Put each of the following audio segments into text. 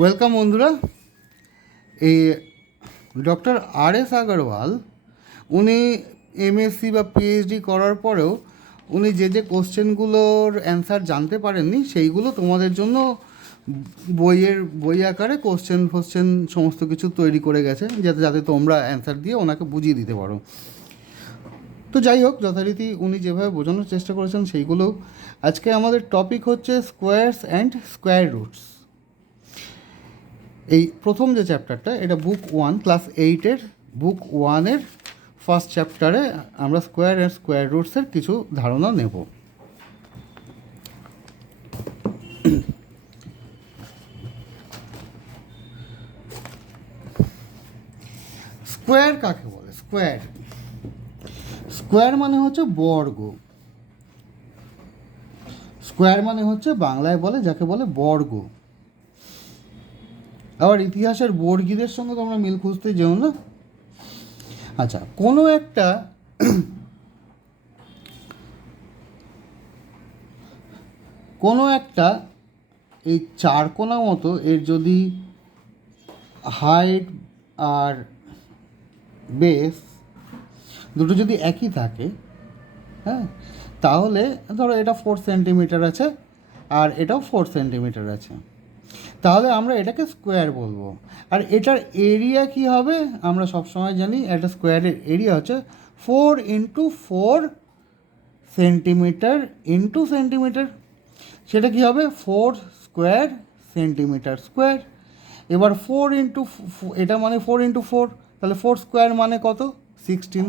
Welcome বন্ধুরা। এই doctor আর.এস. Agarwal উনি এমএসসি বা পিএইচডি করার পরেও উনি যে কোশ্চেনগুলোর অ্যান্সার জানতে পারেননি সেইগুলো তোমাদের জন্য বই আকারে কোশ্চেন সমস্ত কিছু তৈরি করে গেছে, যাতে তোমরা অ্যান্সার দিয়ে ওনাকে বুঝিয়ে দিতে পারো। তো যাই হোক, যথারীতি উনি যেভাবে বোঝানোর চেষ্টা করেছেন সেইগুলো। আজকে আমাদের টপিক হচ্ছে স্কোয়ারস অ্যান্ড স্কোয়ার রুটস। এই প্রথম যে চ্যাপ্টারটা, এটা বুক 1 ক্লাস 8-এর বুক 1-এর ফার্স্ট চ্যাপ্টারে আমরা স্কোয়ার অ্যান্ড স্কোয়ার রুটসের কিছু ধারণা নেব। স্কোয়ার কাকে বলে? স্কোয়ার মানে হচ্ছে বর্গ। স্কোয়ার মানে হচ্ছে বাংলায় বলে যাকে বলে বর্গ। আবার ইতিহাসের বর্গীদের সঙ্গে তোমরা মিল খুঁজতে যেও না। আচ্ছা, কোনো একটা এই চারকোনা মতো এর যদি হাইট আর বেস দুটো যদি একই থাকে, হ্যাঁ, তাহলে ধরো এটা 4 সেন্টিমিটার আছে আর এটাও 4 সেন্টিমিটার আছে, তাহলে আমরা এটাকে স্কোয়ার বলবো। আর এটার এরিয়া কি হবে? আমরা সবসময় জানি একটা স্কোয়ারের এরিয়া হচ্ছে 4 × 4 সেন্টিমিটার ইন্টু সেন্টিমিটার। সেটা কি হবে? 4 স্কোয়ার সেন্টিমিটার স্কোয়ার। এবার 4 ইন্টু এটা মানে 4 × 4, তাহলে 4 স্কোয়ার মানে কত? 16।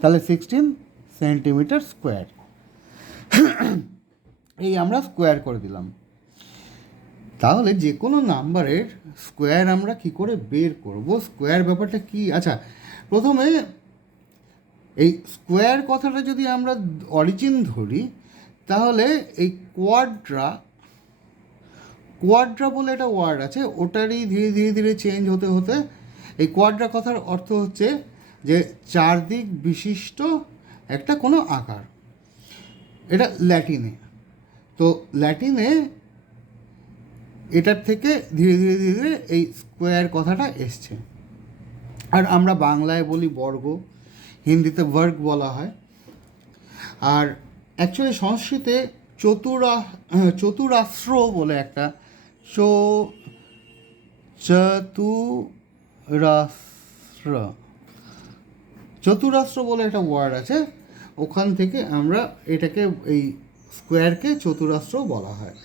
তাহলে 16 সেন্টিমিটার স্কোয়ার। এই আমরা স্কোয়ার করে দিলাম। তাহলে যে কোনো নাম্বারের স্কোয়ার আমরা কি করে বের করব? স্কোয়ার ব্যাপারটা কি? আচ্ছা, প্রথমে এই স্কোয়ার কথাটা যদি আমরা অরিজিন ধরি, তাহলে এই কোয়াড্রা বলে একটা ওয়ার্ড আছে, ওটারই ধীরে ধীরে চেঞ্জ হতে হতে এই কোয়াড্রা কথার অর্থ হচ্ছে যে চারদিক বিশিষ্ট একটা কোনো আকার। এটা ল্যাটিনে। তো ল্যাটিনে এটার থেকে ধীরে ধীরে এই স্কোয়ার কথাটা এসছে। আর আমরা বাংলায় বলি বর্গ, হিন্দিতে বর্গ বলা হয়। আর অ্যাকচুয়ালি সংস্কৃতে চতুরাস্র বলে একটা চতুরাস্র বলে একটা ওয়ার্ড আছে, ওখান থেকে আমরা এটাকে এই স্কোয়ারকে চতুরাস্র বলা হয়।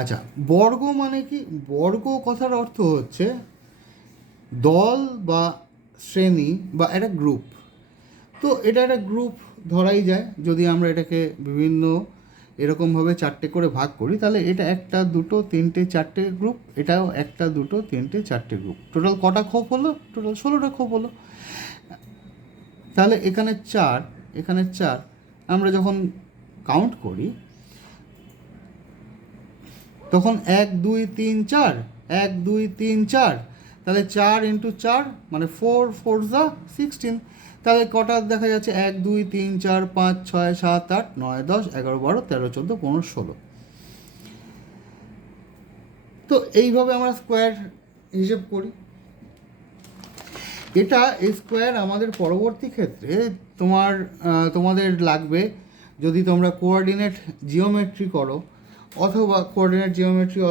আচ্ছা, বর্গ মানে কি? বর্গ কথার অর্থ হচ্ছে দল বা শ্রেণী বা একটা গ্রুপ। তো এটা একটা গ্রুপ ধরাই যায়। যদি আমরা এটাকে বিভিন্ন এরকমভাবে 4টে করে ভাগ করি, তাহলে এটা 1, 2, 3, 4টে গ্রুপ, এটাও 1, 2, 3, 4টে গ্রুপ। টোটাল কটা খোপ হলো? টোটাল 16টা খোপ হলো। তাহলে এখানে 4 আমরা যখন কাউন্ট করি তখন 1, 2, 3, 4, 1, 2, 3, 4, তাহলে 4 × 4 মানে 4 4 যা 16। তাহলে কটা দেখা যাচ্ছে? 1, 2, 3, 4, 5, 6, 7, 8, 9, 10, 11, 12, 13, 14, 15, 16। তো এইভাবে আমরা স্কোয়ার হিসেব করি। এটা এই স্কোয়ার আমাদের পরবর্তী ক্ষেত্রে তোমাদের লাগবে যদি তোমরা কোঅর্ডিনেট জিওমেট্রি করো, অথবা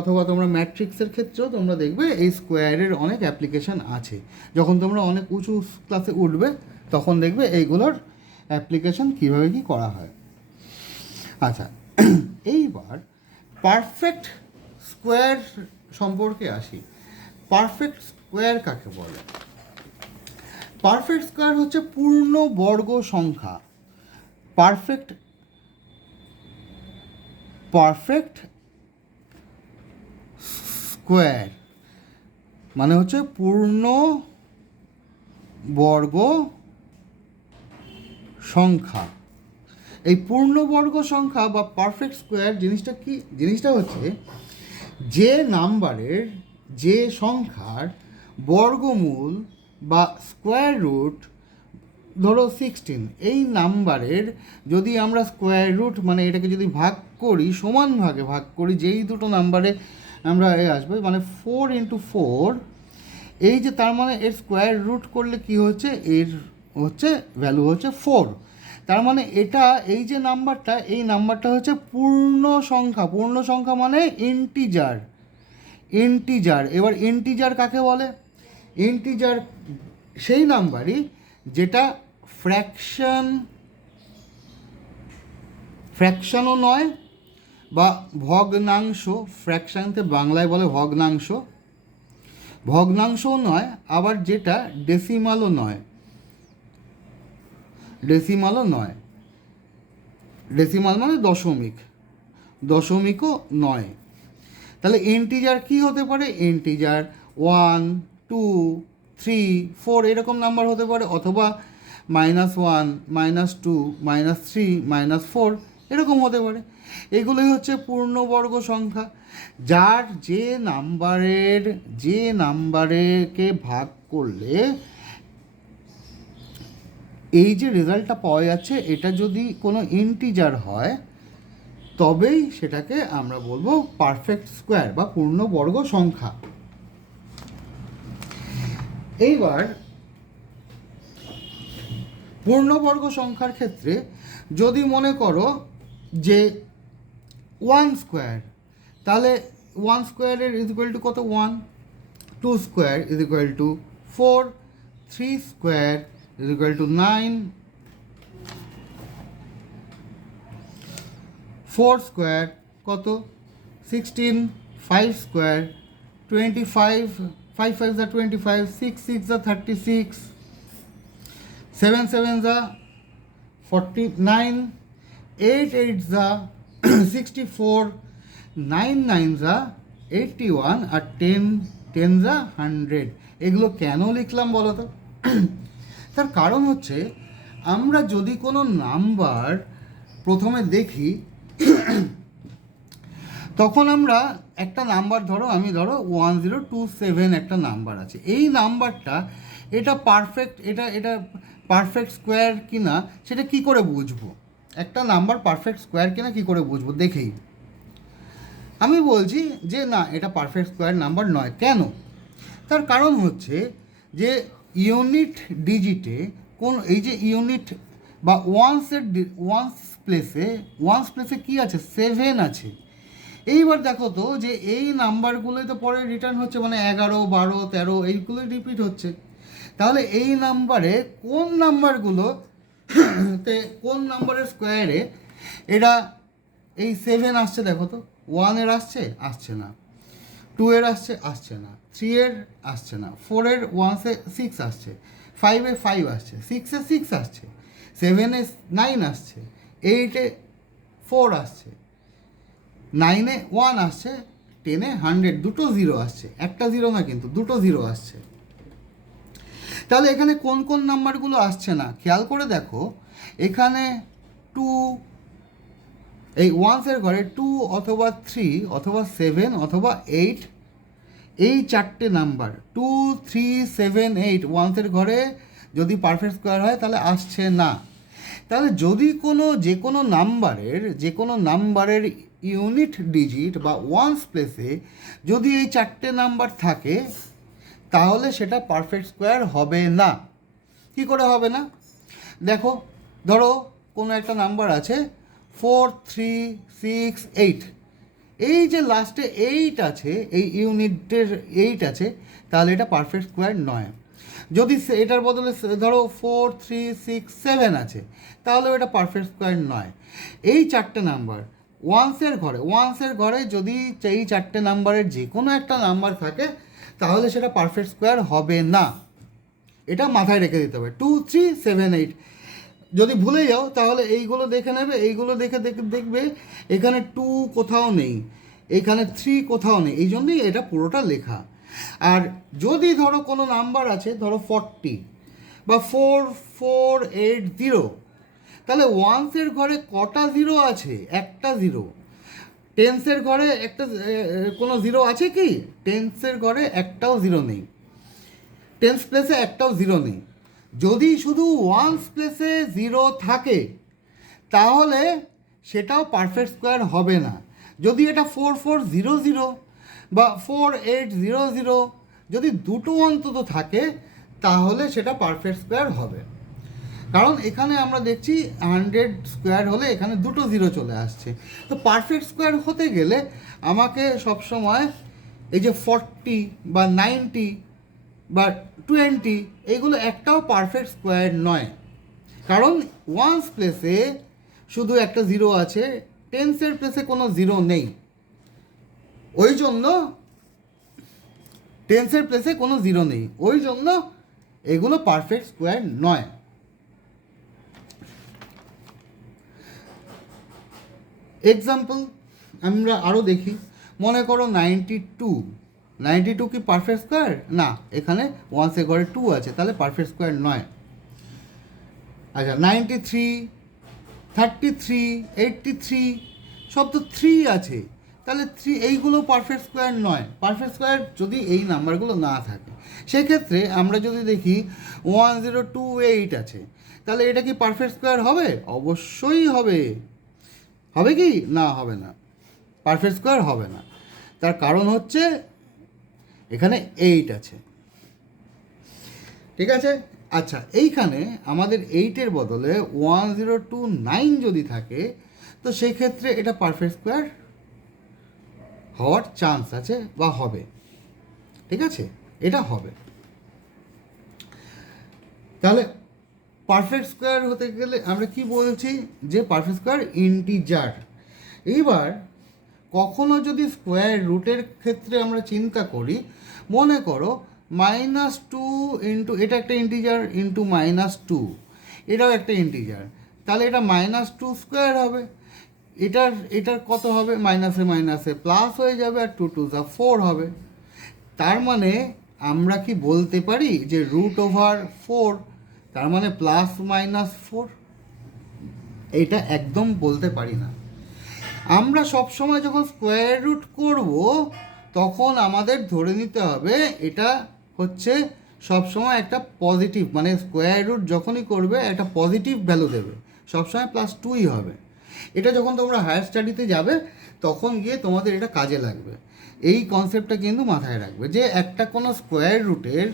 অথবা তোমরা ম্যাট্রিক্সের ক্ষেত্রেও তোমরা দেখবে এই স্কোয়ারের অনেক অ্যাপ্লিকেশান আছে। যখন তোমরা অনেক উঁচু ক্লাসে উঠবে তখন দেখবে এইগুলোর অ্যাপ্লিকেশান কীভাবে কী করা হয়। আচ্ছা, এইবার পারফেক্ট স্কোয়ার সম্পর্কে আসি। পারফেক্ট স্কোয়ার কাকে বলে? পারফেক্ট স্কোয়ার হচ্ছে পূর্ণ বর্গ সংখ্যা। পারফেক্ট স্কোয়ার মানে হচ্ছে পূর্ণ বর্গ সংখ্যা। এই পূর্ণবর্গ সংখ্যা বা পারফেক্ট স্কোয়ার জিনিসটা হচ্ছে যে নাম্বারের, যে সংখ্যার বর্গমূল বা স্কোয়ার রুট, ধরো 16, এই নাম্বারের যদি আমরা স্কোয়ার রুট মানে এটাকে যদি ভাগ করি, সমান ভাগে ভাগ করি, যেই দুটো নাম্বারে আমরা এ আসবো, মানে 4 ইন্টু 4, এই যে তার মানে এর স্কোয়ার রুট করলে কি হচ্ছে, এর হচ্ছে ভ্যালু হচ্ছে 4। তার মানে এটা এই যে নাম্বারটা, এই নাম্বারটা হচ্ছে পূর্ণ সংখ্যা। পূর্ণ সংখ্যা মানে ইন্টিজার। ইন্টিজার, এবার ইন্টিজার কাকে বলে? ইন্টিজার সেই নাম্বারই যেটা ফ্র্যাকশনও নয় বা ভগ্নাংশ, ফ্র্যাকশনতে বাংলায় বলে ভগ্নাংশ, ভগ্নাংশও নয়, আবার যেটা ডেসিমালও নয়, ডেসিমালও নয়। ডেসিমাল মানে দশমিক, দশমিকও নয়। তাহলে ইন্টিজার কি হতে পারে? ইন্টিজার 1, 2, 3, 4 এরকম নাম্বার হতে পারে, অথবা -1, -2, -3, -4 এরকম হতে পারে। এগুলোই হচ্ছে পূর্ণবর্গ সংখ্যা, যার যে নাম্বারেকে ভাগ করলে এই যে রেজাল্টটা পাওয়া যাচ্ছে, এটা যদি কোনো ইন্টিজার হয় তবেই সেটাকে আমরা বলবো পারফেক্ট স্কোয়ার বা পূর্ণবর্গ সংখ্যা। এইবার পূর্ণবর্গ সংখ্যার ক্ষেত্রে যদি মনে করো যে 1 স্কোয়ার, তাহলে 1 স্কোয়ারের ইজ ইকুয়াল টু কত? 1। 2 square is equal to 4। 3 square is equal to 9। 4 square কত? 16। 5 স্কোয়ার 25। 5 5 যা 25। 6 6 যা 36। 7 7 যা 49। 8 8 যা 64। 9 9 যা 81। আর 10 10 যা 100। এগুলো কেন লিখলাম বলো তো? তার কারণ হচ্ছে, আমরা যদি কোনো নাম্বার প্রথমে দেখি, তখন আমরা একটা নাম্বার ধরো 1027 একটা নাম্বার আছে, এই নাম্বারটা এটা পারফেক্ট, এটা পারফেক্ট স্কোয়ার কিনা সেটা কি করে বুঝবো? একটা নাম্বার পারফেক্ট স্কোয়ার কিনা কি করে বুঝবো? দেখেই আমি বলছি যে না, এটা পারফেক্ট স্কোয়ার নাম্বার নয়। কেন? তার কারণ হচ্ছে যে ইউনিট ডিজিটে এই যে ইউনিট বা ওয়ান্স প্লেসে কী আছে? 7 আছে। এইবার দেখো তো যে এই নাম্বারগুলোই তো পরে রিটার্ন হচ্ছে, মানে 11, 12, 13 এইগুলোই রিপিট হচ্ছে। তাহলে এই নাম্বারে কোন নাম্বারের স্কোয়ারে এটা এই 7 আসছে? দেখো তো, 1 এর আসছে না। 2 এর আসছে না। 3 এর আসছে না। 4 এর 1 6 আসছে। 5 এ 5 আসছে। 6 এ 6 আসছে। 7 এ 9 আসছে। 8 এ 4 আসছে। 9 এ 1 আসছে। 10 এ 100, দুটো 0 আসছে, একটা 0 না কিন্তু, দুটো 0 আসছে। তাহলে এখানে কোন কোন নাম্বারগুলো আসছে না খেয়াল করে দেখো। এখানে 2, এই ওয়ান্সের ঘরে 2 অথবা 3 অথবা 7 অথবা 8, এই চারটে নাম্বার 2, 3, 7, 8 ওয়ান্সের ঘরে যদি পারফেক্ট স্কোয়ার হয় তাহলে আসছে না। তাহলে যদি যে কোনো নাম্বারের ইউনিট ডিজিট বা ওয়ান্স প্লেসে যদি এই চারটে নাম্বার থাকে, তাহলে সেটা পারফেক্ট স্কোয়ার হবে না। কি করে হবে না? দেখো, ধরো কোনো একটা নাম্বার আছে 4, 3, 6, 8, এই যে লাস্টে 8 আছে, এই ইউনিটের 8 আছে, তাহলে এটা পারফেক্ট স্কোয়ার নয়। যদি এটার বদলে ধরো 4, 3, 6, 7 আছে, তাহলেও এটা পারফেক্ট স্কোয়ার নয়। এই চারটে নাম্বার ওয়ান্সের ঘরে যদি এই চারটে নাম্বারের যে কোনো একটা নাম্বার থাকে, তাহলে সেটা পারফেক্ট স্কোয়ার হবে না। এটা মাথায় রেখে দিতে হবে। 2, 3, 7, 8 যদি ভুলে যাও তাহলে এইগুলো দেখে নেবে, এইগুলো দেখবে এখানে 2 কোথাও নেই, এখানে 3 কোথাও নেই, এই জন্যই এটা পুরোটা লেখা। আর যদি ধরো কোনো নাম্বার আছে, ধরো 40 বা 4, 4, 8, 0, তাহলে ওয়ান্সের ঘরে কটা 0 আছে? একটা 0। টেন্সের ঘরে একটা কোনো 0 আছে কি? টেন্সের ঘরে একটাও 0 নেই। টেন্স প্লেসে একটাও 0 নেই। যদি শুধু ওয়ান্স প্লেসে 0 থাকে, তাহলে সেটাও পারফেক্ট স্কোয়ার হবে না। যদি এটা 4, 4, 0, 0 বা 4800 যদি দুটো অন্তত থাকে তাহলে সেটা পারফেক্ট স্কোয়ার হবে। কারণ এখানে আমরা দেখছি 100 স্কোয়ার হলে এখানে দুটো জিরো চলে আসছে। তো পারফেক্ট স্কোয়ার হতে গেলে আমাকে সবসময় এই যে 40 বা 90 বা 20 এইগুলো একটাও পারফেক্ট স্কোয়ার নয়। কারণ ওয়ান্স প্লেসে শুধু একটা জিরো আছে, টেন্সের প্লেসে কোনো জিরো নেই, ওই জন্য টেন্সের প্লেসে কোনো জিরো নেই, ওই জন্য এগুলো পারফেক্ট স্কোয়ার নয়। এক্সাম্পল আমরা আরও দেখি, মনে করো 92 কি পারফেক্ট স্কোয়ার? না, এখানে ওয়ান্সের ঘরে 2 আছে, তাহলে পারফেক্ট স্কোয়ার নয়। আচ্ছা 93, 33, 83 সব তো 3 আছে, তাহলে 3 এইগুলো পারফেক্ট স্কোয়ার নয়। পারফেক্ট স্কোয়ার যদি এই নাম্বারগুলো না থাকে, সেক্ষেত্রে আমরা যদি দেখি 1028 আছে, তাহলে এটা কি পারফেক্ট স্কোয়ার হবে? অবশ্যই হবে। হবে কি? না, হবে না, পারফেক্ট স্কোয়ার হবে না। তার কারণ হচ্ছে এখানে 8 আছে, ঠিক আছে। আচ্ছা, এইখানে আমাদের 8-এর বদলে 1029 যদি থাকে, তো সেই ক্ষেত্রে এটা পারফেক্ট স্কোয়ার হওয়ার চান্স আছে বা হবে, ঠিক আছে, এটা হবে। তাহলে পারফেক্ট স্কোয়ার হতে গেলে আমরা কি বলছি, যে পারফেক্ট স্কোয়ার ইন্টিজার। এইবার কখনো যদি স্কোয়ার রুটের ক্ষেত্রে আমরা চিন্তা করি, মনে করো -2 ইন্টু, এটা একটা ইন্টিজার, ইন্টু -2, এটাও একটা ইন্টিজার, তাহলে এটা -2 স্কোয়ার হবে। এটার কত হবে? মাইনাসে মাইনাসে প্লাস হয়ে যাবে, আর 2 2 4 হবে। তার মানে আমরা কি বলতে পারি যে √4, তার মানে +-4? এটা একদম বলতে পারি না। আমরা সবসময় যখন স্কোয়ার রুট করব, তখন আমাদের ধরে নিতে হবে এটা হচ্ছে সবসময় একটা পজিটিভ, মানে স্কোয়ার রুট যখনই করবে একটা পজিটিভ ভ্যালু দেবে, সবসময় +2ই হবে। এটা যখন তোমরা হায়ার স্টাডিতে যাবে তখন গিয়ে তোমাদের এটা কাজে লাগবে। এই কনসেপ্টটা কিন্তু মাথায় রাখবে যে একটা কোনো স্কোয়ার রুটের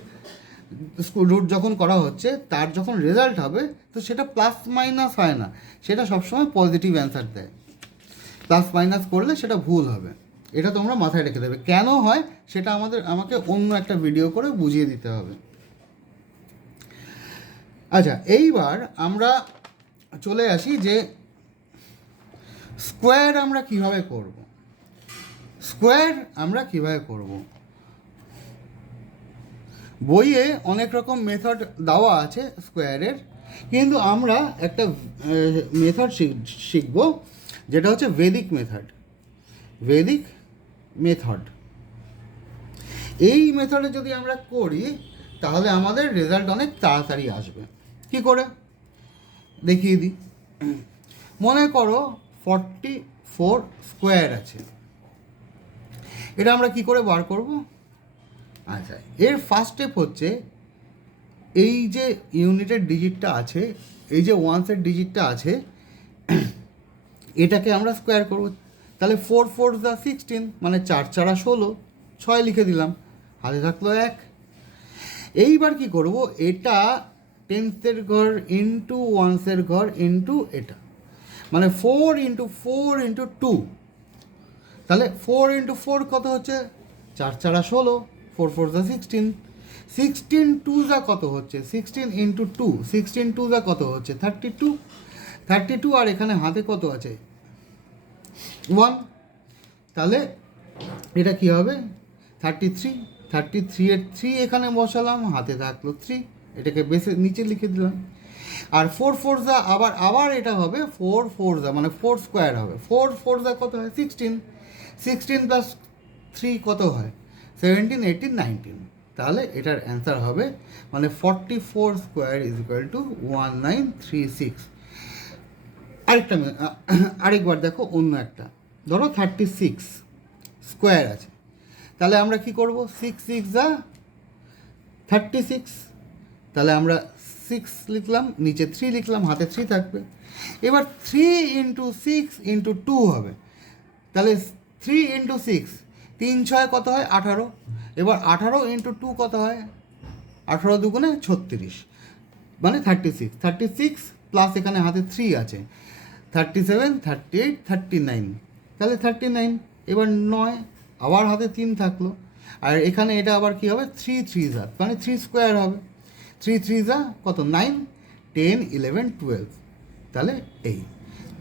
রুট যখন করা হচ্ছে, তার যখন রেজাল্ট হবে, তো সেটা প্লাস মাইনাস হয় না, সেটা সবসময় পজিটিভ অ্যান্সার দেয়। প্লাস মাইনাস করলে সেটা ভুল হবে, এটা তোমরা মাথায় রেখে দেবে। কেন হয় সেটা আমাকে অন্য একটা ভিডিও করে বুঝিয়ে দিতে হবে। আচ্ছা, এইবার আমরা চলে আসি যে স্কোয়ার আমরা কিভাবে করব। বইয়ে অনেক রকম মেথড দেওয়া আছে স্কোয়ারের, কিন্তু আমরা একটা মেথড শিখব, যেটা হচ্ছে ভেদিক মেথড। এই মেথডে যদি আমরা করি, তাহলে আমাদের রেজাল্ট অনেক তাড়াতাড়ি আসবে। কি করে দেখিয়ে দিই। মনে করো 44 স্কোয়ার আছে, এটা আমরা কি করে বার করব? আচ্ছা, এর ফার্স্ট স্টেপ হচ্ছে এই যে ইউনিটের ডিজিটটা আছে, এই যে ওয়ান্সের ডিজিটটা আছে, এটাকে আমরা স্কোয়ার করব। তাহলে 4 4 16, মানে 4 4 16, 6 লিখে দিলাম, হাতে থাকলো 1। এইবার কি করব, এটা টেন্সের ঘর ইন্টু ওয়ান্সের ঘর ইন্টু এটা, মানে 4 × 4 × 2। তাহলে 4 × 4 কত হচ্ছে? 4 4 16, 4 4 16, 16 2 কত হচ্ছে? 16 × 2, 16 2 কত হচ্ছে? 32, আর এখানে হাতে কত আছে? 1। তাহলে এটা কি হবে? 33 এর 3 এখানে বসালাম, হাতে থাকলো 3, এটাকে বেশি নিচে লিখে দিলাম। আর 4 4 আবার এটা হবে 4 4 মানে 4 স্কোয়ার হবে। 4 4 কত হয়? 16 + 3 কত হয়? 17 18 19। তাহলে এটার অ্যান্সার হবে, মানে 44 স্কোয়ার = 1936। আরেকবার দেখো, অন্য একটা ধরো 36 স্কোয়ার আছে, তাহলে আমরা কি করব? 6 6 36, তাহলে আমরা 6 লিখলাম, নিচে 3 লিখলাম, হাতে 3 থাকবে। এবার 3 × 6 × 2 হবে, তাহলে 3 × 6, তিন ছয় কত হয় 18, এবার 18 ইন্টু 2 কত হয় 18 দুগুণে 36 মানে 36 প্লাস এখানে হাতে 3 আছে 37 38 39, তাহলে 39, এবার 9 আবার হাতে 3 থাকলো, আর এখানে এটা আবার কি হবে 3 3 যা মানে 3 স্কোয়ার হবে, 3 3 যা কত 9 10 11 12, তাহলে এই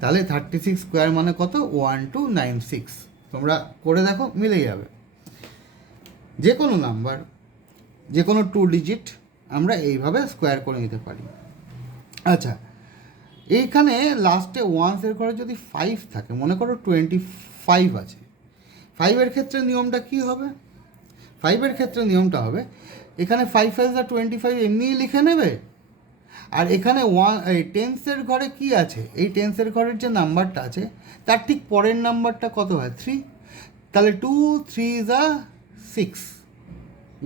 তাহলে 36 স্কোয়ার মানে কত 1296, তোমরা করে দেখো মিলে যাবে। যে কোনো নাম্বার, যে কোনো 2 ডিজিট আমরা এইভাবে স্কোয়ার করে নিতে পারি। আচ্ছা, এইখানে লাস্টে ওয়ান্সের ঘরে যদি 5 থাকে, মনে করো 25 আছে, 5-এর ক্ষেত্রে নিয়মটা কি হবে? 5-এর ক্ষেত্রে নিয়মটা হবে এখানে 5 5 25 এমনিই লিখে নেবে, আর এখানে এই টেন্সের ঘরে কি আছে, এই টেন্সের ঘরের যে নাম্বারটা আছে তার ঠিক পরের নাম্বারটা কত হয় 3, তাহলে 2 3 6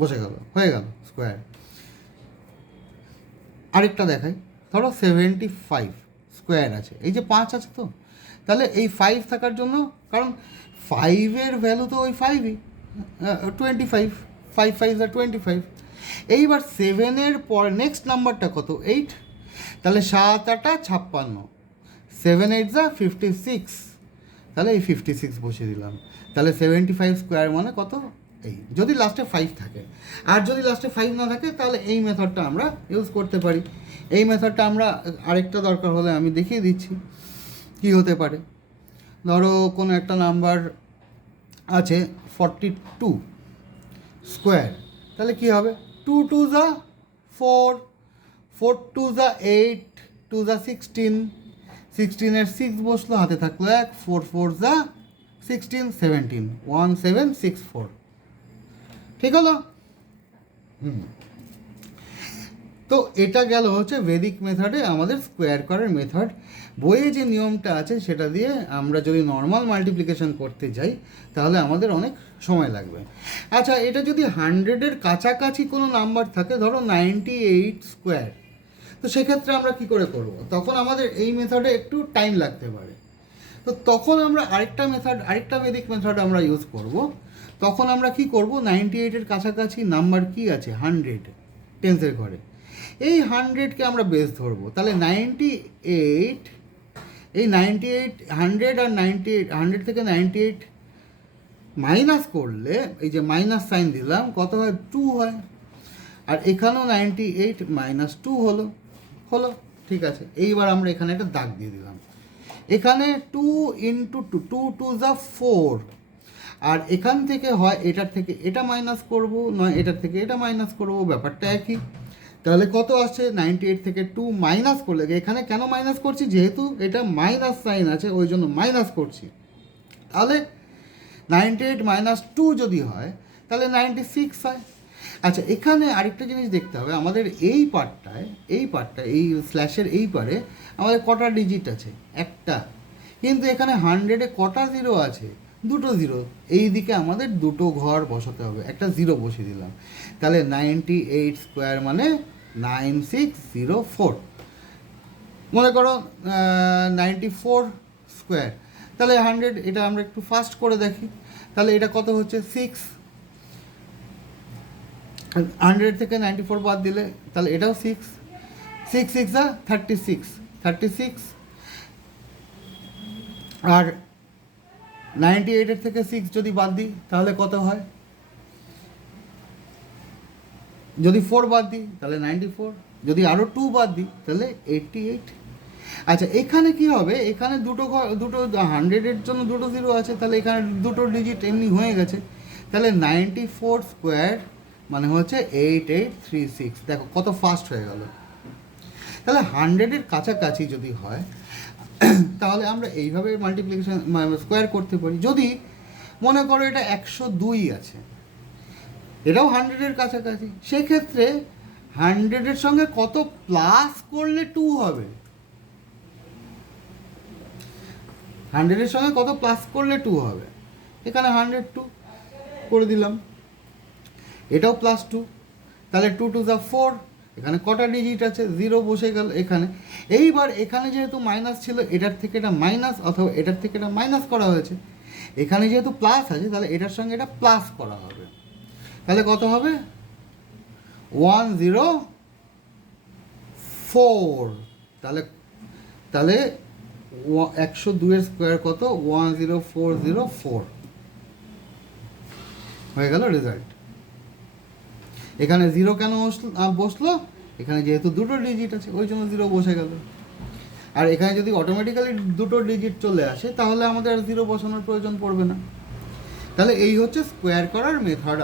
বসে গেল, হয়ে গেল স্কোয়ার। আরেকটা দেখাই, ধরো 75 স্কোয়ার আছে, এই যে 5 আছে তো, তাহলে এই 5 থাকার জন্য, কারণ 5-এর ভ্যালু তো ওই 5ই 25, 5 5 25, এইবার 7-এর পর নেক্সট নাম্বারটা কত 8, তাহলে 7 8 56, 7 8 56, তাহলে এই 56 বসিয়ে দিলাম, তাহলে 75 স্কোয়ার মানে কত এই, যদি লাস্টে 5 থাকে। আর যদি লাস্টে 5 না থাকে তাহলে এই মেথডটা আমরা ইউজ করতে পারি। এই মেথডটা আমরা আরেকটা দরকার হলে আমি দেখিয়ে দিচ্ছি কি হতে পারে। ধরো কোনো একটা নাম্বার আছে 42 স্কোয়ার, তাহলে কি হবে 2 2 4, 4 2 8, 2 16, 16-এর 6 বসলো, হাতে থাকলো 1, 4 4 16, 17, 1764, ঠিক হলো। তো এটা গেল হচ্ছে ভেদিক মেথডে আমাদের স্কোয়ার করার মেথড। বইয়ে যে নিয়মটা আছে সেটা দিয়ে আমরা যদি নর্মাল মাল্টিপ্লিকেশন করতে যাই তাহলে আমাদের অনেক সময় লাগবে। আচ্ছা, এটা যদি 100-এর কাছাকাছি কোনো নাম্বার থাকে, ধরো 98 স্কোয়ার, তো সেক্ষেত্রে আমরা কি করে করব? তখন আমাদের এই মেথডে একটু টাইম লাগতে পারে। তো তখন আমরা আরেকটা ভেদিক মেথড আমরা ইউজ করব। তখন আমরা কি করব, 98-এর কাছাকাছি নাম্বার কি আছে 100 টেন্সের ঘরে, এই 100-কে আমরা বেস ধরবো, তাহলে 98, এই 98 100 আর 98, 100 থেকে 98 মাইনাস করলে এই যে মাইনাস সাইন দিলাম কত হয় 2 হয়, আর এখানেও 98 মাইনাস 2 হলো, ঠিক আছে। এইবার আমরা এখানে একটা দাগ দিয়ে দিলাম, এখানে 2 ইন্টু 2, 2 2 4, আর এখান থেকে হয় এটার থেকে এটা মাইনাস করব, নয় এটার থেকে এটা মাইনাস করব, ব্যাপারটা একই। তাহলে কত আসছে 98 থেকে 2 মাইনাস করলে, এখানে কেন মাইনাস করছি, যেহেতু এটা মাইনাস সাইন আছে ওই জন্য মাইনাস করছি, তাহলে 98 মাইনাস 2 যদি হয় তাহলে 96 হয়। আচ্ছা, এখানে আরেকটা জিনিস দেখতে হবে, আমাদের এই পার্টটায় এই স্ল্যাশের এই পারে আমাদের কটা ডিজিট আছে, একটা, কিন্তু এখানে 100-এ কটা জিরো আছে, দুটো জিরো, এই দিকে আমাদের দুটো ঘর বসাতে হবে, একটা জিরো বসিয়ে দিলাম, তাহলে 98 স্কোয়ার মানে 9604, মনে করো 94 স্কোয়ার, তাহলে 100, এটা আমরা একটু ফাস্ট করে দেখি, তাহলে এটা কত হচ্ছে 6, 100 থেকে 94 বাদ দিলে তাহলে এটাও 6, 6 6 36, আর 98-এর থেকে 6 যদি বাদ দিই তাহলে কত হয়, যদি 4 বাদ দিই তাহলে 94, যদি আরও 2 বাদ দিই তাহলে 88। আচ্ছা, এখানে কি হবে, এখানে দুটো 100-এর জন্য দুটো জিরো আছে, তাহলে এখানে দুটো ডিজিট এমনি হয়ে গেছে, তাহলে 94 স্কোয়ার মানে হচ্ছে 8836, দেখো কত ফাস্ট হয়ে গেল। তাহলে 100-এর কাছাকাছি যদি হয় তাহলে আমরা এইভাবে মাল্টিপ্লিকেশন স্কোয়ার করতে পারি। যদি মনে করো এটা 102 আছে, এটাও 100-এর কাছাকাছি, সেক্ষেত্রে 100-এর সঙ্গে কত প্লাস করলে 2 হবে, 100-এর সঙ্গে কত প্লাস করলে 2 হবে, এখানে 102 করে দিলাম, এটাও প্লাস 2, তাহলে 2 2 4, এখানে কটা ডিজিট আছে, 0 বসে গেল এখানে। এইবার এখানে যেহেতু মাইনাস ছিল, এটার থেকে এটা মাইনাস, অথবা এটার থেকে এটা মাইনাস করা হয়েছে, এখানে যেহেতু প্লাস আছে তাহলে এটার সঙ্গে এটা প্লাস করা হবে, তাহলে কত হবে 104। তাহলে তাহলে 102 স্কোয়ার কত 10404 হয়ে গেল রেজাল্ট। এখানে জিরো কেন বসলো, এখানে যেহেতু দুটো ডিজিট আছে ওই জন্য জিরো বসে গেল। আর এখানে যদি অটোমেটিক্যালি দুটো ডিজিট চলে আসে তাহলে আমাদের আর জিরো বসানোর প্রয়োজন পড়বে না। তাহলে এই হচ্ছে স্কোয়ার করার মেথড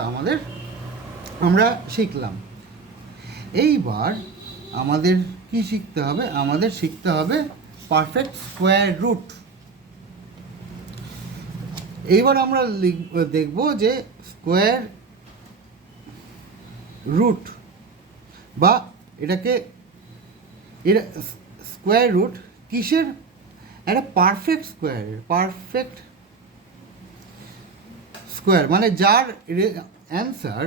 আমরা শিখলাম। এইবার আমাদের কি শিখতে হবে, আমাদের শিখতে হবে পারফেক্ট স্কোয়ার রুট। এইবার আমরা দেখব যে স্কোয়ার রুট বা এটাকে স্কোয়ার রুট কিসের, একটা পারফেক্ট স্কোয়ার মানে যার অ্যান্সার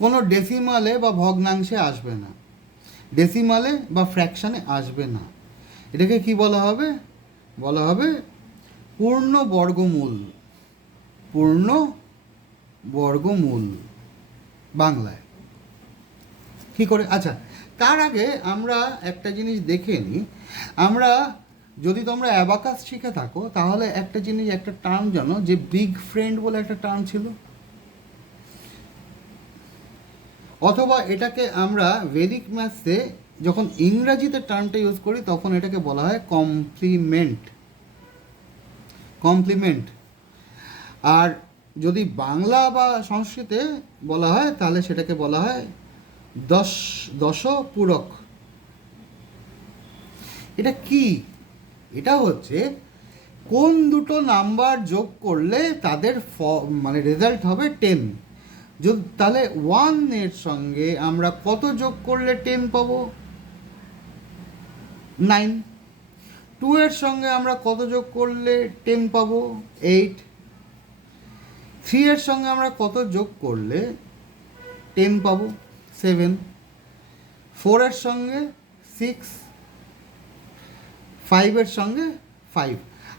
কোনো ডেসিমালে বা ভগ্নাংশে আসবে না, ডেসিমালে বা ফ্র্যাকশানে আসবে না। এটাকে কি বলা হবে, বলা হবে পূর্ণ বর্গমূল বাংলায়। কী করে? আচ্ছা, তার আগে আমরা একটা জিনিস দেখে নিই। আমরা যদি তোমরা অ্যাবাকাস শিখে থাকো তাহলে একটা জিনিস, একটা টার্ম জানো যে বিগ ফ্রেন্ড বলে একটা টার্ম ছিল, অথবা এটাকে আমরা ভেদিক ম্যাথসে যখন ইংরাজিতে টার্মটা ইউজ করি তখন এটাকে বলা হয় কমপ্লিমেন্ট। আর যদি বাংলা বা সংস্কৃতে বলা হয় তাহলে সেটাকে বলা হয় দশপূরক। এটা কি? এটা হচ্ছে কোন দুটো নাম্বার যোগ করলে তাদের মানে রেজাল্ট হবে 10। তাহলে 1 এর সঙ্গে আমরা কত যোগ করলে 10 পাবো? 9। 2 এর সঙ্গে আমরা কত যোগ করলে 10 পাবো? 8। 3 এর সঙ্গে আমরা কত যোগ করলে 10 পাবো? 7। 4 এর সঙ্গে 6, 5 এর সঙ্গে 5,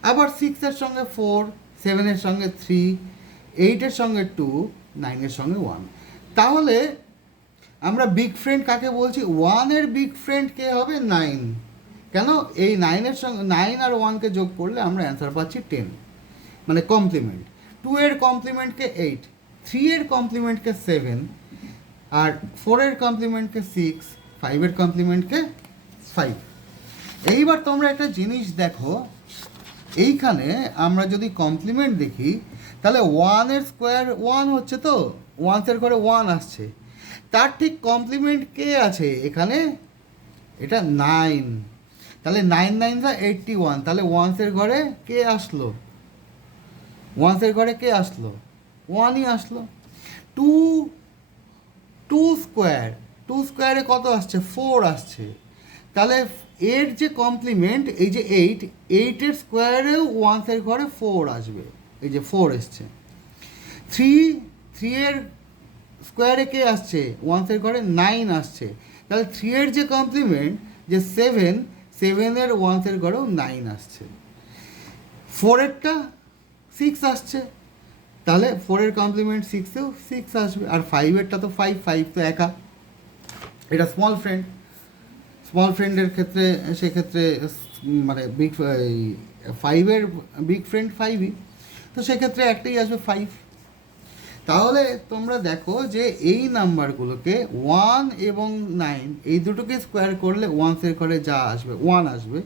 আবার 6 এর সঙ্গে 4, 7 এর সঙ্গে 3, 8 এর সঙ্গে 2, 9 এর সঙ্গে 1। তাহলে আমরা বিগ ফ্রেন্ড কাকে বলছি? 1 এর বিগ ফ্রেন্ড কে হবে? 9। কেন? এই 9 এর সঙ্গে 9 আর 1কে যোগ করলে আমরা অ্যান্সার পাচ্ছি 10, মানে কমপ্লিমেন্ট। 2 এর কমপ্লিমেন্টকে 8, 3 এর কমপ্লিমেন্টকে 7, আর 4 এর কমপ্লিমেন্টকে 6, 5 এর কমপ্লিমেন্টকে 5। এইবার তোমরা একটা জিনিস দেখো, এইখানে আমরা যদি কমপ্লিমেন্ট দেখি তাহলে 1 এর স্কোয়ার 1 হচ্ছে, তো 1 এর ঘরে 1 আসছে, তার ঠিক কমপ্লিমেন্ট কে আছে এখানে? এটা 9। তাহলে 9 9 81, তাহলে 1 এর ঘরে কে আসলো? 1 এর ঘরে কে আসলো? 1ই আসলো। 2 স্কোয়ারে কত আসছে? 4 আসছে। তাহলে এর যে কমপ্লিমেন্ট, এই যে 8 এর স্কোয়ারেও 1 এর ঘরে 4 আসবে, এই যে 4 এসছে। 3 এর স্কোয়ারে কে আসছে? 1 এর ঘরে 9 আসছে। তাহলে 3 এর যে কমপ্লিমেন্ট যে 7 এর 1 এর ঘরেও 9 আসছে। 4 এরটা 6 আসছে, তাহলে 4 এর কমপ্লিমেন্ট 6এও 6 আসবে। আর 5 এরটা তো 5 তো একা, এটা স্মল ফ্রেন্ডের ক্ষেত্রে, সেক্ষেত্রে মানে 5 এর বিগ ফ্রেন্ড 5ই, তো সেক্ষেত্রে একটাই আসবে 5। তাহলে তোমরা দেখো যে এই নাম্বারগুলোকে 1 এবং 9 এই দুটোকে স্কোয়ার করলে 1 এর ঘরে যা আসবে 1 আসবে।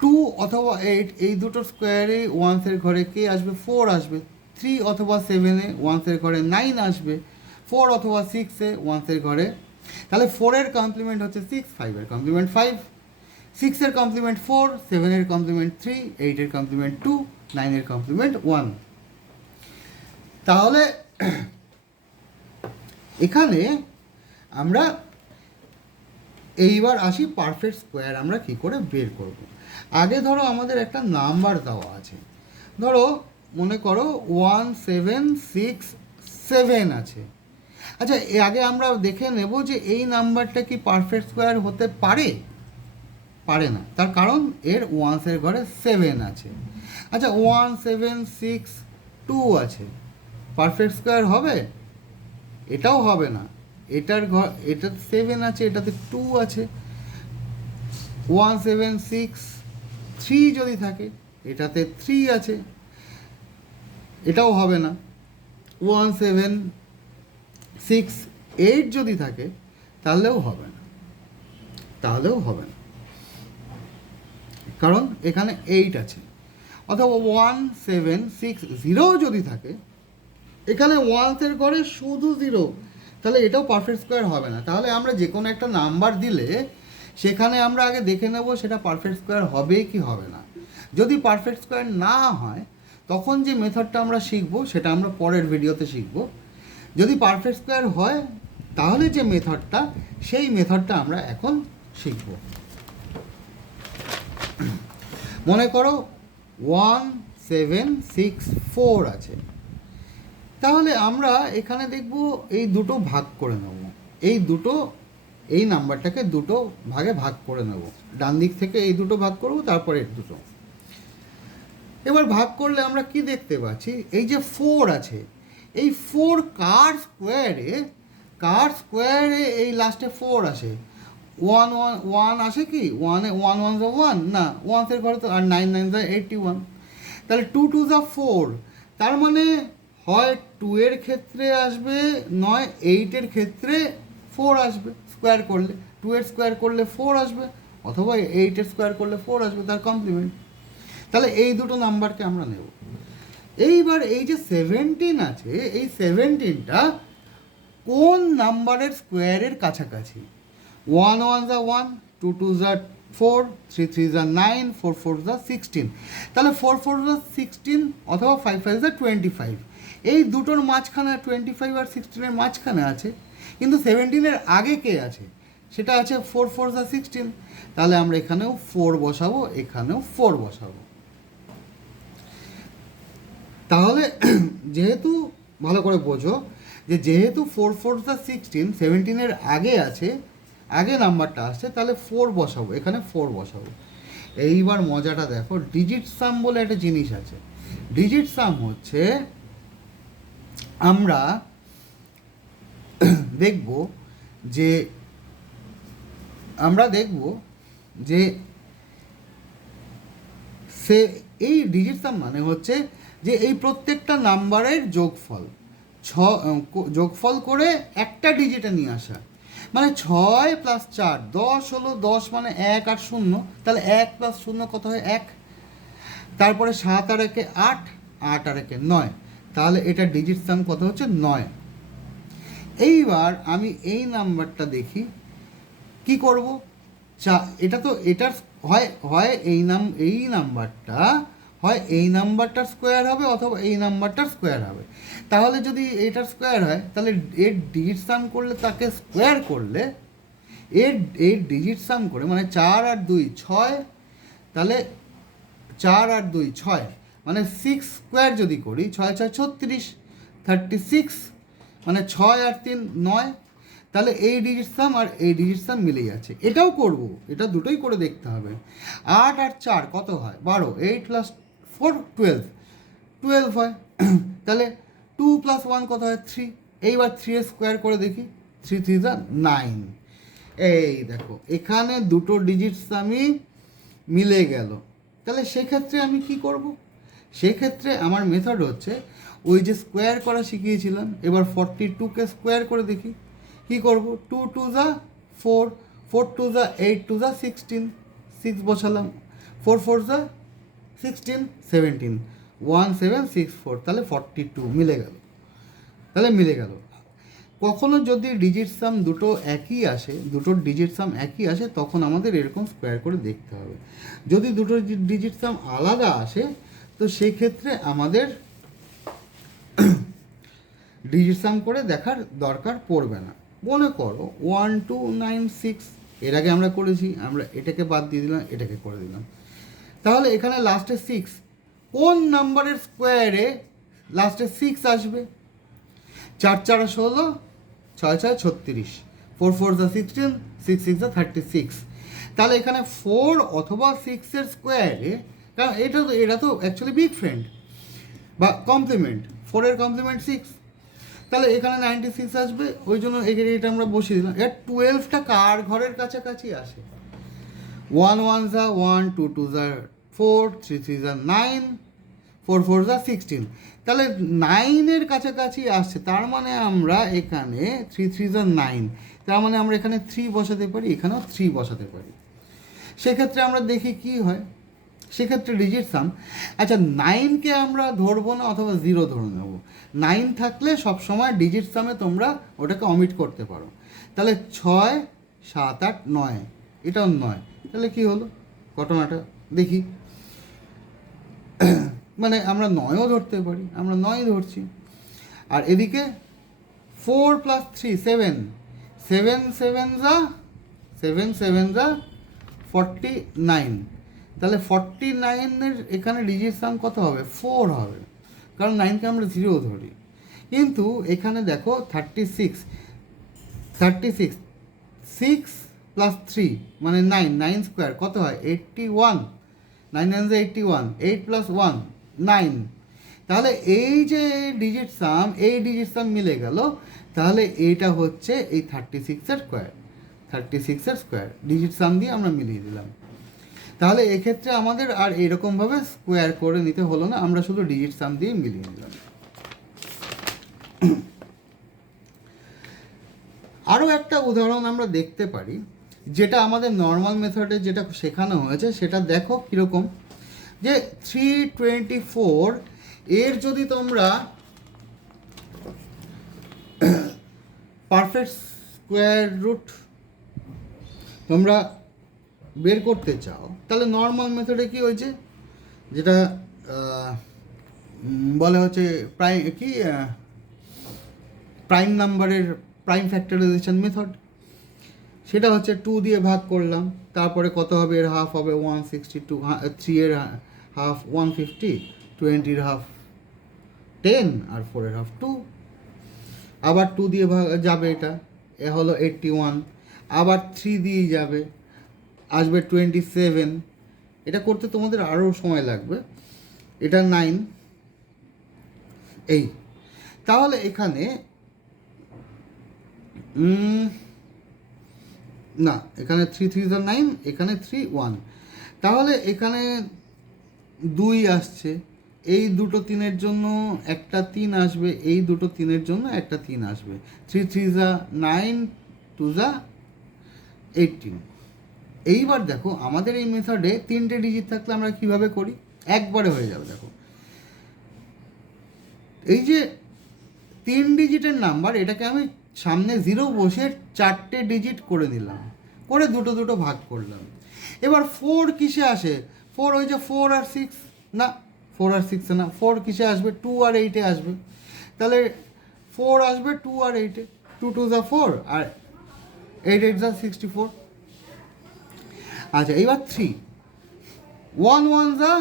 2 অথবা 8 এই দুটোর স্কোয়ারে 1 এর ঘরে কে আসবে? 4 আসবে। 3 অথবা 7-এ 1 এর ঘরে 9 আসবে। 4 অথবা 6-এ 1 এর ঘরে, তাহলে 4 এর কমপ্লিমেন্ট হচ্ছে 6, 5 এর কমপ্লিমেন্ট 5, 6 এর কমপ্লিমেন্ট 4, 7 এর কমপ্লিমেন্ট 3, 8 এর কমপ্লিমেন্ট 2, 9 এর কমপ্লিমেন্ট 1। তাহলে এখানে আমরা এইবার আসি পারফেক্ট স্কোয়ার আমরা কি করে বের করব। আগে ধরো আমাদের একটা নাম্বার দেওয়া আছে, ধরো মনে করো 1767 আছে। আচ্ছা, আগে আমরা দেখে নেব যে এই নাম্বারটা কি পারফেক্ট স্কোয়ার হতে পারে? পারে না। তার কারণ এর 1 এর ঘরে 7 আছে। আচ্ছা 1762 আছে, পারফেক্ট স্কোয়ার হবে? এটাও হবে না। এটাতে 7 আছে, এটাতে 2 আছে। 1763 যদি থাকে, এটাতে 3 আছে, এটাও হবে না। 1768 যদি থাকে, তাহলেও হবে না, কারণ এখানে 8 আছে। অথবা 1760 যদি থাকে, এখানে ওয়ানসের ঘরে শুধু 0, তাহলে এটাও পারফেক্ট স্কোয়ার হবে না। তাহলে আমরা যে কোনো একটা নাম্বার দিলে সেখানে আমরা আগে দেখে নেব সেটা পারফেক্ট স্কোয়ার হবে কি হবে না। যদি পারফেক্ট স্কোয়ার না হয়, তখন যে মেথডটা আমরা শিখব সেটা আমরা পরের ভিডিওতে শিখব। যদি পারফেক্ট স্কোয়ার হয়, তাহলে যে মেথডটা, সেই মেথডটা আমরা এখন শিখব। মনে করো 1764 আছে, তাহলে আমরা এখানে দেখব এই দুটো ভাগ করে নেব। এই নাম্বারটাকে দুটো ভাগে ভাগ করে নেব। ডান দিক থেকে এই দুটো ভাগ করব, তারপরে এর দুটো। এবার ভাগ করলে আমরা কি দেখতে পাচ্ছি, এই যে 4 আছে, এই 4 কার স্কোয়ারে এই লাস্টে 4 আসে। 1 আসে কি, 1 1 1 না, 1 ঘরে তো, আর 9 9 81, তাহলে 2 2 4। তার মানে হয় 2 এর ক্ষেত্রে আসবে, নয় 8 এর ক্ষেত্রে 4 আসবে স্কোয়ার করলে। 2 এর স্কোয়ার করলে 4 আসবে, অথবা 8 এর স্কোয়ার করলে 4 আসবে, তার কমপ্লিমেন্ট। তাহলে এই দুটো নাম্বারকে আমরা নেব। এইবার এই যে 17 আছে, এই 17টা কোন নাম্বারের স্কোয়ারের কাছাকাছি? 1 1 1, 2 2 4, 3 3 9, 4 4 16। তাহলে 4 4 16 অথবা 5 5 25। এই দুটোর মাঝখানে, 25 আর 16-এর মাঝখানে আছে, কিন্তু 17-এর আগে কে আছে? সেটা আছে 4 4 16। তাহলে আমরা এখানেও 4 বসাবো, এখানেও 4 বসাবো। তাহলে যেহেতু, ভালো করে বোঝো, যেহেতু 4 4 16 17-এর আগে আছে, আগে নাম্বারটা আসছে, তাহলে 4 বসাবো, এখানে 4 বসাবো। এইবার মজাটা দেখো, ডিজিট সাম বলে একটা জিনিস আছে। ডিজিট সাম হচ্ছে, আমরা দেখব যে এই ডিজিট সাম মানে হচ্ছে যে এই প্রত্যেকটা নাম্বারের যোগফল করে একটা ডিজিটে নিয়ে আসা। মানে 6 + 4 10 হলো, 10 মানে 1 আর 0, তাহলে 1 + 0 কত হয়? 1। তারপরে 7 আর 1 8, 8 আর 1 9, তাহলে এটা ডিজিট সাম কত হচ্ছে? 9। এইবার আমি এই নাম্বারটা দেখি, কি করব? এটার হয় এই নাম্বারটার স্কোয়ার হবে, অথবা এই নাম্বারটার স্কোয়ার হবে। তাহলে যদি এটার স্কোয়ার হয়, তাহলে এর ডিজিট সাম করলে, তাকে স্কোয়ার করলে, এর ডিজিট সাম করে, মানে 4 আর 2 6, তাহলে 4 আর 2 6, মানে 6 স্কোয়ার যদি করি, 6 6 36, 36, মানে 6 আর 3 9। তাহলে এই ডিজিট সাম আর এই ডিজিট সাম মিলে যাচ্ছে। এটাও করব, এটা দুটোই করে দেখতে হবে। 8 আর 4 কত হয়? 12। 8 + 4 12 হয়। তাহলে 2 + 1 কত হয়? 3। এইবার 3 এর স্কোয়ার করে দেখি, 3 3 9। এই দেখো, এখানে দুটো ডিজিট সামই মিলে গেল। তাহলে সেক্ষেত্রে আমি কি করব? সেক্ষেত্রে আমার মেথড হচ্ছে, ওই যে স্কোয়ার করা শিখিয়েছিলাম, এবার 42কে স্কোয়ার করে দেখি। কি করব? 2 2 4, 4 2 8 2 16, 6 বসালাম, 4 4 16, 17, 1764, তাহলে 42 মিলে গেল। কখনো যদি ডিজিট সাম দুটোর ডিজিট সাম একই আসে, তখন আমাদের এরকম স্কোয়ার করে দেখতে হবে। যদি দুটো ডিজিট সাম আলাদা আসে, তো সেক্ষেত্রে আমাদের ডিজিট সাম করে দেখার দরকার পড়বে না। মনে করো 1296, এর আগে আমরা করেছি, আমরা এটাকে বাদ দিয়ে দিলাম, এটাকে করে দিলাম। তাহলে এখানে লাস্টে 6, কোন নাম্বারের স্কোয়ারে লাস্টে 6 আসবে? 4 4 16, 6 6 36, 4 4 16, 6 6 36। তাহলে এখানে 4 অথবা 6 এর স্কোয়ারে কারণ এটা তো অ্যাকচুয়ালি বিগ ফ্রেন্ড বা কমপ্লিমেন্ট, 4-এর কমপ্লিমেন্ট 6, তাহলে এখানে 96 আসবে, ওই জন্য এখানে এটা আমরা বসিয়ে দিলাম। এর 12টা কার ঘরের কাছাকাছি আসে? 1 1 যা 1, 2 2 যা 4, 3 3 যা 9, 4 4 যা 16, তাহলে 9-এর কাছাকাছি আসছে, তার মানে আমরা এখানে 3 3 যা 9, তার মানে আমরা এখানে 3 বসাতে পারি, এখানেও 3 বসাতে পারি। সেক্ষেত্রে আমরা দেখি কি হয়, সেক্ষেত্রে ডিজিট সাম, আচ্ছা 9কে আমরা ধরবো না অথবা 0 ধরে নেব। 9 থাকলে সবসময় ডিজিট সামে তোমরা ওটাকে অমিট করতে পারো। তাহলে 6 7 8 9, এটাও 9, তাহলে কি হলো ঘটনাটা দেখি। মানে আমরা 9ও ধরতে পারি, আমরা 9 ধরছি। আর এদিকে 4 + 3 7, 7 7 যা 7 7 যা 49, তাহলে 49-এর এখানে ডিজিট সাম কত হবে? 4 হবে, কারণ 9কে আমরা 0 ধরি। কিন্তু এখানে দেখো 36 36, 6 + 3 মানে 9, 9 স্কোয়ার কত হয়? 81, 9 9 81, 8 + 1 9, তাহলে এই যে ডিজিট সাম, এই ডিজিট সাম মিলে গেল, তাহলে এইটা হচ্ছে এই 36-এর স্কোয়ার, 36-এর স্কোয়ার ডিজিট সাম দিয়ে আমরা মিলিয়ে দিলাম। তাহলে এক্ষেত্রে আমাদের আর এরকমভাবে স্কোয়ার করে নিতে হলো না, আমরা শুধু ডিজিট সাম দিয়ে মিলিয়ে নিলাম। আরও একটা উদাহরণ আমরা দেখতে পারি, যেটা আমাদের নর্মাল মেথডে যেটা শেখানো হয়েছে সেটা দেখো কীরকম, যে 324 এর যদি তোমরা পারফেক্ট স্কোয়ার রুট তোমরা বের করতে চাও, তাহলে নর্মাল মেথডে কি হয়েছে, যেটা বলে হচ্ছে প্রাইম নাম্বারের প্রাইম ফ্যাক্টরাইজেশন মেথড, সেটা হচ্ছে 2 দিয়ে ভাগ করলাম, তারপরে কত হবে? এর হাফ হবে 162, 3-এর হাফ 150, 20-এর হাফ 10, আর 4-এর হাফ 2, আবার 2 দিয়ে ভাগ যাবে, এটা এ হলো 81, আবার 3 দিয়ে যাবে, আসবে 27, এটা করতে তোমাদের আরও সময় লাগবে, এটা 9, এই। তাহলে এখানে না, এখানে 3 3 যা 9, এখানে 3 1, তাহলে এখানে 2 আসছে, এই দুটো 3-এর জন্য একটা 3 আসবে, এই দুটো 3-এর জন্য একটা 3 আসবে, 3 3 যা 9, 2 যা 18। এইবার দেখো আমাদের এই মেথডে 3টে ডিজিট থাকলে আমরা কিভাবে করি, একবারে হয়ে যাবে। দেখো এই যে 3 ডিজিটের নাম্বার, এটাকে আমি সামনে 0 বসে 4টে ডিজিট করে নিলাম, করে দুটো দুটো ভাগ করলাম। এবার 4 কিসে আসে? 4 ওই যে 4 আর 6, না 4 আর 6 না, 4 কিসে আসবে? 2 আর 8-এ আসবে, তাহলে 4 আসবে 2 আর 8-এ, 2 2 যা 4 আর 8 8 যা 64। আচ্ছা এইবার 3, 1 1 যা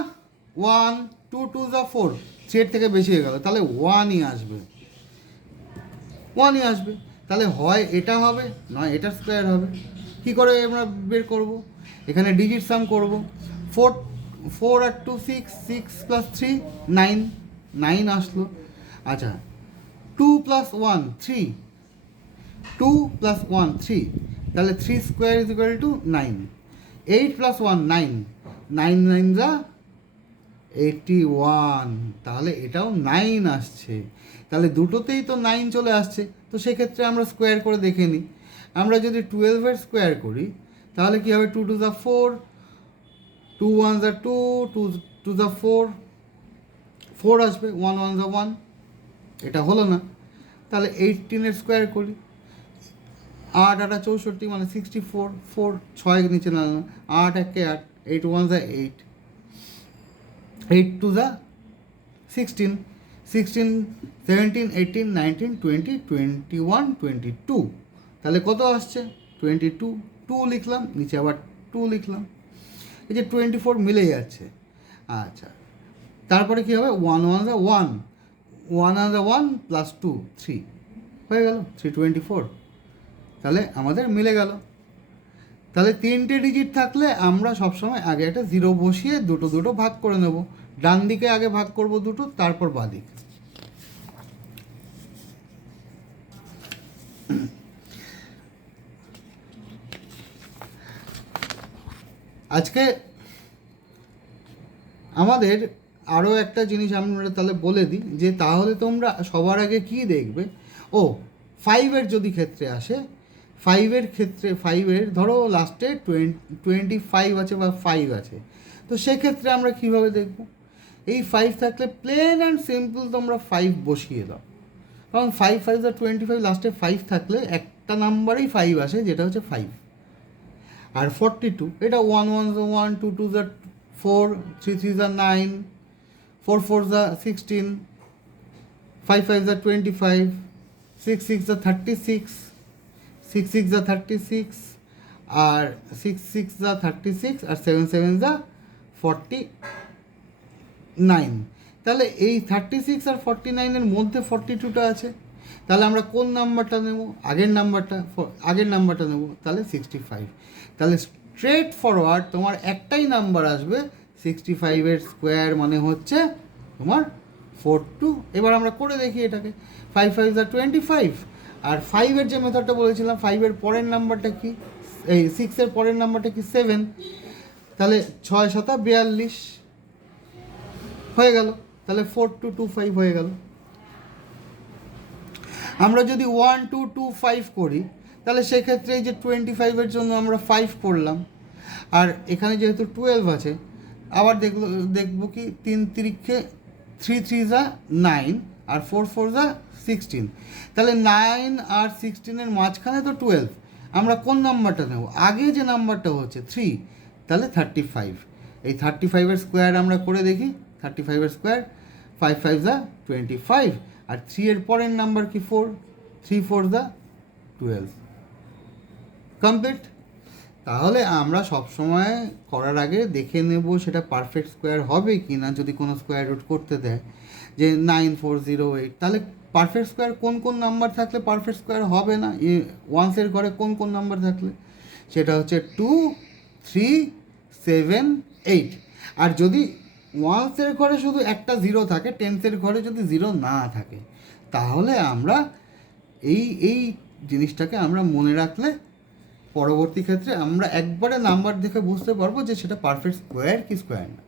1, 2 2 যা 4, 3-এর থেকে বেশি হয়ে গেল, তাহলে 1ই আসবে, 1ই আসবে। তাহলে হয় এটা হবে, নয় এটার স্কোয়ার হবে। কী করে আমরা বের করব? এখানে ডিজিট সাম করব, 4 4 আর 2 6, 6 + 3 9, 9 আসলো। আচ্ছা 2 + 1 3, 2 + 1 3, তাহলে 3 স্কোয়ার ইজ ইকুয়াল টু 9, 8 + 1 9, 9 9 যা 81, তাহলে এটাও 9 আসছে। তাহলে দুটোতেই তো 9 চলে আসছে, তো সেক্ষেত্রে আমরা স্কোয়ার করে দেখে নিই। আমরা যদি 12-এর স্কোয়ার করি তাহলে কী হবে? 2 2 যা 4, 2 1 যা 2, 2 2 যা 4, 4 আসবে, 1 1 যা 1, এটা হলো না। তাহলে 18-এর স্কোয়ার করি, 8 8 64 মানে 64, 4 6 নিচে না, 8 1 8, 8 1 যা 8, 8 2 যা 16, 16 17 18 19 20 21 22, তাহলে কত আসছে? 22, 2 লিখলাম, নিচে আবার 2 লিখলাম, এই যে 24 মিলে যাচ্ছে। আচ্ছা তারপরে কী হবে? 1 1 যা 1, 1 1 যা 1 + 2 3 হয়ে গেল 324, তাহলে আমাদের মিলে গেল। তাহলে 3টে ডিজিট থাকলে আমরা সবসময় আগে একটা 0 বসিয়ে দুটো ভাগ করে নেব। ডান দিকে আগে ভাগ করব 2, তারপর বাঁ দিকে। আজকে আমাদের আরও একটা জিনিস আমরা তাহলে বলে দিই, যে তাহলে তোমরা সবার আগে কি দেখবে, 5-এর যদি ক্ষেত্রে আসে, 5-এর ক্ষেত্রে 5-এর ধরো লাস্টে 25 আছে বা 5 আছে, তো সেক্ষেত্রে আমরা কিভাবে দেখব? এই 5 থাকলে প্লেন অ্যান্ড সিম্পল তোমরা 5 বসিয়ে দাও, কারণ 5 5 25, লাস্টে 5 থাকলে একটা নাম্বারেই 5 আসে, যেটা হচ্ছে 5। আর 42, এটা 1 1 1, 2 2 4, 3 3 9, 4 4 16, 5 5 25, 6 6 36, 6 6 36, আর 6 6 36, আর 7 7 49। তাহলে এই 36 আর 49-এর মধ্যে 42টা আছে, তাহলে আমরা কোন নাম্বারটা নেব? আগের নাম্বারটা নেব, তাহলে 65। তাহলে স্ট্রেট ফরওয়ার্ড তোমার একটাই নাম্বার আসবে, 65-এর স্কোয়ার মানে হচ্ছে তোমার 42। এবার আমরা করে দেখি এটাকে, 5 5 25, আর 5-এর যে মেথডটা বলেছিলাম, 5-এর পরের নাম্বারটা কি, এই 6-এর পরের নাম্বারটা কি, 7, তাহলে 6 7 42 হয়ে গেল, তাহলে 4225 হয়ে গেল। আমরা যদি 1 2 2 5 করি, তাহলে সেক্ষেত্রে এই যে 25-এর জন্য আমরা 5 করলাম, আর এখানে যেহেতু 12 আছে, আবার দেখব কি 3 3 3 3 9, আর 4 4 16, তাহলে 9 আর 16-এর মাঝখানে তো 12, আমরা কোন নাম্বারটা নেব? আগে যে নাম্বারটা হচ্ছে 3, তাহলে 35। এই 35-এর স্কোয়ার আমরা করে দেখি, 35-এর স্কোয়ার 5 5 25, আর 3-এর পরের নাম্বার কি 4, 3 4 12, কমপ্লিট। তাহলে আমরা সবসময় করার আগে দেখে নেব সেটা পারফেক্ট স্কোয়ার হবে কি না। যদি কোনো স্কোয়ার রুট করতে দেয় যে 9408, তাহলে পারফেক্ট স্কোয়ার কোন কোন নাম্বার থাকলে পারফেক্ট স্কোয়ার হবে না, ওয়ান্সের ঘরে কোন কোন নাম্বার থাকলে, সেটা হচ্ছে 2 3 7 8। আর যদি ওয়ান্সের ঘরে শুধু একটা 0 থাকে, টেন্সের ঘরে যদি 0 না থাকে, তাহলে আমরা এই জিনিসটাকে আমরা মনে রাখলে পরবর্তী ক্ষেত্রে আমরা একবারে নাম্বার দেখে বুঝতে পারবো যে সেটা পারফেক্ট স্কোয়ার কি স্কোয়ার না।